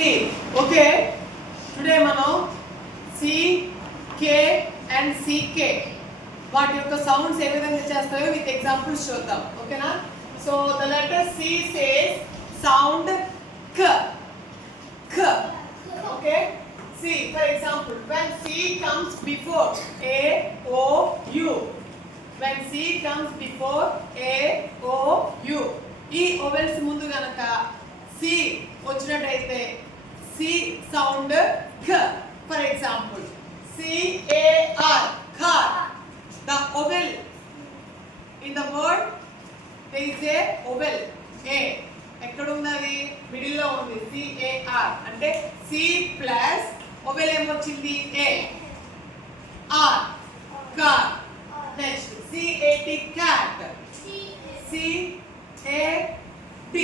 See, okay. Today మనం C, K and CK వాటి యొక్క సౌండ్స్ ఏ విధంగా చేస్తాయో విత్ ఎగ్జాంపుల్స్ చూద్దాం. ఓకేనా? So the letter C says sound k. K. Okay? See, for example, when C comes before A, O, U. When C comes before A, O, U. ఈ ఓవెల్స్ ముందు గనక C వచ్చినట్టయితే C sound k. For example, C-A-R, car. The vowel in the word there is a vowel A. ఎక్కడ ఉన్నది? మిడిల్ లో ఉంది. C-A-R అంటే C plus vowel ఏమొచ్చింది? A. R, car. Next, C-A-T, cat. C-A-T,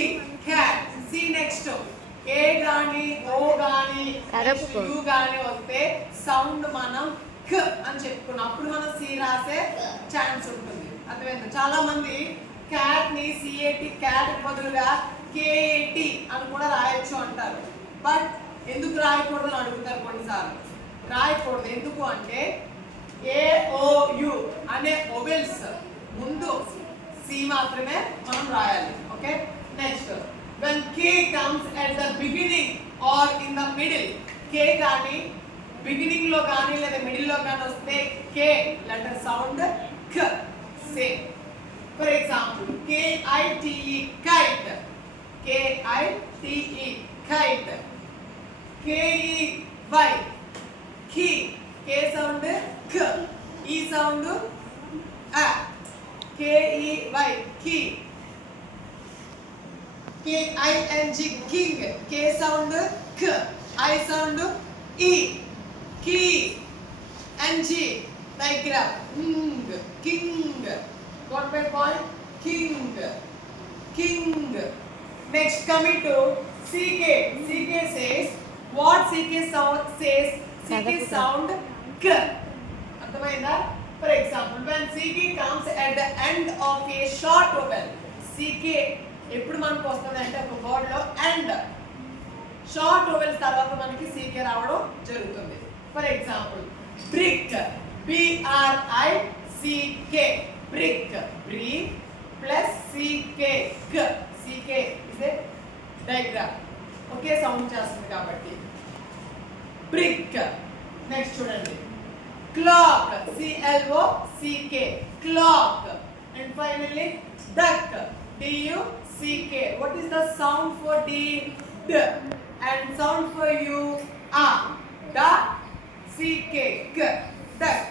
cat. C next. ఏ గాని ఓ గాని యు గాని వస్తే సౌండ్ మనం క్ అని చెప్పుకున్నాం. అప్పుడు మనం సి రాసే ఛాన్స్ ఉంటుంది. అర్థమైంది? చాలా మంది క్యాట్ ని సిఏటి క్యాట్ బదులుగా కేఏటి అని కూడా రాయొచ్చు అంటారు. బట్ ఎందుకు రాయకూడదు అని అడుగుతారు కొన్నిసార్లు. రాయకూడదు ఎందుకు అంటే ఏఓయు అనే ఓవెల్స్ ముందు సి మాత్రమే మనం రాయాలి. Okay? Next, when K comes at the beginning or in the middle, K గాని బిగినింగ్ లో గాని లేదా మిడిల్ లో గాని వస్తే K letter sound K. Same. For example, KITE, kite. KITE, kite. KEY, key. K sound K, E sound A. KEY, key. K-I-N-G, king. K sound K, I sound E. Key. N-G, diagram. King. Got my point? King. King. Next, coming to CK. CK says, what CK sound says? CK sound K. అర్థమైందా? For example, when CK comes at the end of a short vowel, CK ఎప్పుడు మనకు వస్తుంది అంటే ఒక వర్డ్ లో and short vowels తర్వాత మనకి CK రావడం జరుగుతుంది. For example, brick. BRICK, brick. బ్రీ plus CK, CK is a diagram. ఒకే సౌండ్ చేస్తుంది కాబట్టి బ్రిక్. నెక్స్ట్ చూడండి, clock. CLOCK, clock. And finally duck. DUCK. What is the sound for D? D. And sound for U? A. Da. CK. K. Duck.